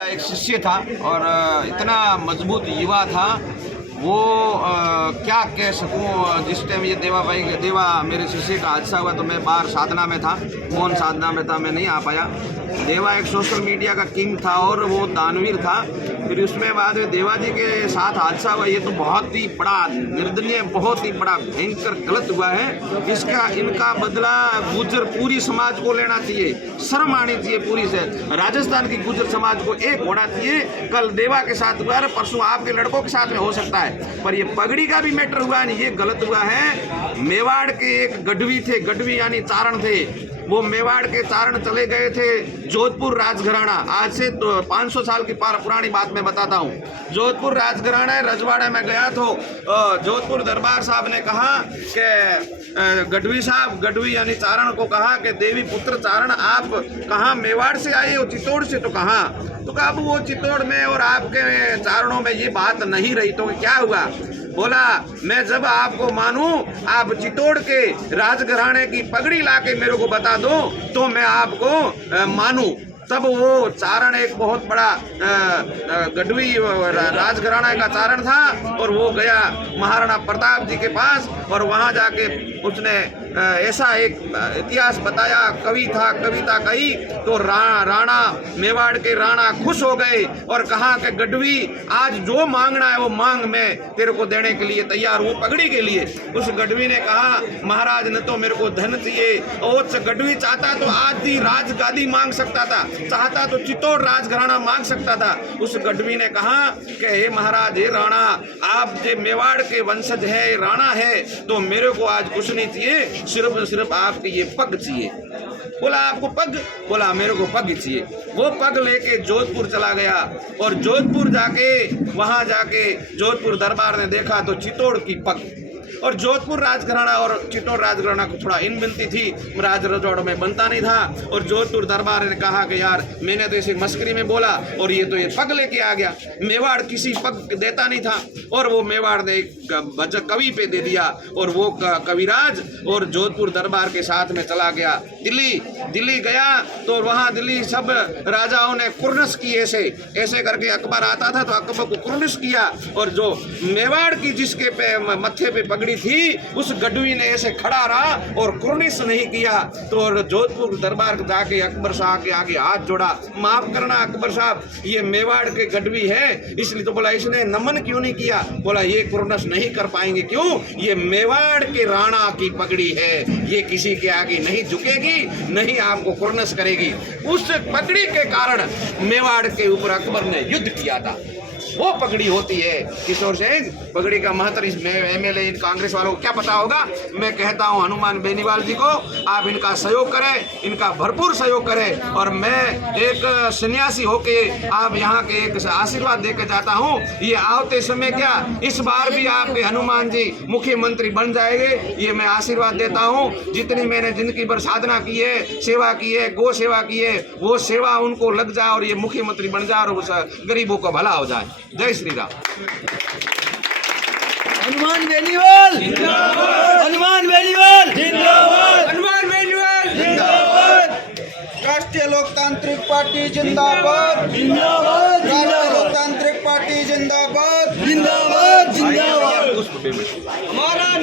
एक शिष्य था और इतना मजबूत युवा था वो क्या कह सकूं। जिस टाइम ये देवा मेरे शिष्य का हादसा हुआ तो मैं बाहर साधना में था, मौन साधना में था, मैं नहीं आ पाया। देवा एक सोशल मीडिया का किंग था और वो दानवीर था। फिर उसमें बाद में देवा जी के साथ हादसा हुआ, ये तो बहुत ही बड़ा निर्दयनीय, बहुत ही बड़ा भयंकर गलत हुआ है। इनका बदला गुर्जर पूरी समाज को लेना चाहिए, शर्म आनी चाहिए पूरी से। राजस्थान की गुर्जर समाज को एक होना चाहिए। कल देवा के साथ हुआ है, परसों आपके लड़कों के साथ में हो सकता है, पर ये पगड़ी का भी मैटर हुआ नहीं, ये गलत हुआ है। मेवाड़ के एक गढ़वी थे, गढ़वी यानी चारण थे, वो मेवाड़ के चारण चले गए थे जोधपुर राजघराना। आज से तो 500 साल की पुरानी बात मैं बताता हूँ। जोधपुर राजघराना रजवाड़े में गया तो जोधपुर दरबार साहब ने कहा कि गढ़वी साहब, गढ़वी यानी चारण को कहा कि देवी पुत्र चारण आप कहाँ मेवाड़ से आए हो? चित्तौड़ से। तो कहाँ? तो कहा अब वो चित्तौड़ में और आपके चारणों में ये बात नहीं रही तो क्या हुआ? बोला मैं जब आपको मानूं, आप चित्तौड़ के राजघराने की पगड़ी लाके मेरे को बता दो तो मैं आपको मानूं। तब वो चारण एक बहुत बड़ा गढ़वी राजघराना का चारण था और वो गया महाराणा प्रताप जी के पास और वहां जाके उसने ऐसा एक इतिहास बताया, कविता कही तो राणा मेवाड़ के राणा खुश हो गए और कहा कि गढ़वी आज जो मांगना है वो मांग, मैं तेरे को देने के लिए तैयार हूँ पगड़ी के लिए। उस गढ़वी ने कहा महाराज ने तो मेरे को धन चाहिए, और गढ़वी चाहता तो आज ही राजगादी मांग सकता था, चाहता तो चित्तौड़ राजघराना मांग सकता था। उस गढ़वी ने कहा कि हे महाराज, हे राणा, आप जो मेवाड़ के वंशज है, राणा है, तो मेरे को आज कुछ नहीं चाहिए, सिर्फ आपके ये पग चाहिए। बोला आपको पग? बोला मेरे को पग चाहिए। वो पग लेके जोधपुर चला गया और जोधपुर जाके वहां जाके जोधपुर दरबार ने देखा तो चित्तौड़ की पग। और जोधपुर राजघराना और चित्तौड़ राजघराना को थोड़ा इनबनती थी, राज रजवाड़ों में बनता नहीं था। और जोधपुर दरबार ने कहा कि यार मैंने तो इसे मस्करी में बोला और ये तो ये पग लेके आ गया। मेवाड़ किसी पग देता नहीं था और वो मेवाड़ ने एक कवि पे दे दिया और वो कविराज और जोधपुर दरबार के साथ में चला गया दिल्ली गया तो वहाँ दिल्ली सब राजाओं ने कुर्नस की, ऐसे करके अकबर आता था तो अकबर को कुर्नस किया। और जो मेवाड़ की जिसके मत्थे पे पगड़ी थी उस गढ़वी ने ऐसे खड़ा रहा और कुर्निश नहीं किया। तो जोधपुर दरबार जाके अकबर साहब के आगे हाथ जोड़ा, माफ करना अकबर साहब, ये मेवाड़ के गढ़वी है इसलिए। तो बोला इसने नमन क्यों नहीं किया? बोला ये कुर्नश नहीं कर पाएंगे। क्यों? ये मेवाड़ के राणा की पगड़ी है, ये किसी के आगे नहीं झुकेगी, नहीं आपको कुर्नश करेगी। उस पगड़ी के कारण मेवाड़ के ऊपर अकबर ने युद्ध किया था। वो पगड़ी होती है। किशोर सिंह, पगड़ी का महत्व इस एमएलए इन कांग्रेस वालों को क्या पता होगा? मैं कहता हूं हनुमान बेनीवाल जी को आप इनका सहयोग करें, इनका भरपूर सहयोग करें। और मैं एक सन्यासी होके आप यहाँ के एक आशीर्वाद देकर जाता हूँ, ये आवते समय क्या इस बार भी आपके हनुमान जी मुख्यमंत्री बन जाएंगे, ये मैं आशीर्वाद देता हूँ। जितनी मैंने जिंदगी भर साधना की है, सेवा की है, गौ सेवा की है, वो सेवा उनको लग जाए और ये मुख्यमंत्री बन जाए और गरीबों का भला हो जाए। जय श्री राम। हनुमान बेनीवाल जिंदाबाद, हनुमान बेनीवाल जिंदाबाद, हनुमान बेनीवाल जिंदाबाद। राष्ट्रीय लोकतांत्रिक पार्टी जिंदाबाद, जिंदाबाद, राष्ट्रीय लोकतांत्रिक पार्टी जिंदाबाद, जिंदाबाद, जिंदाबाद। उसको हमारा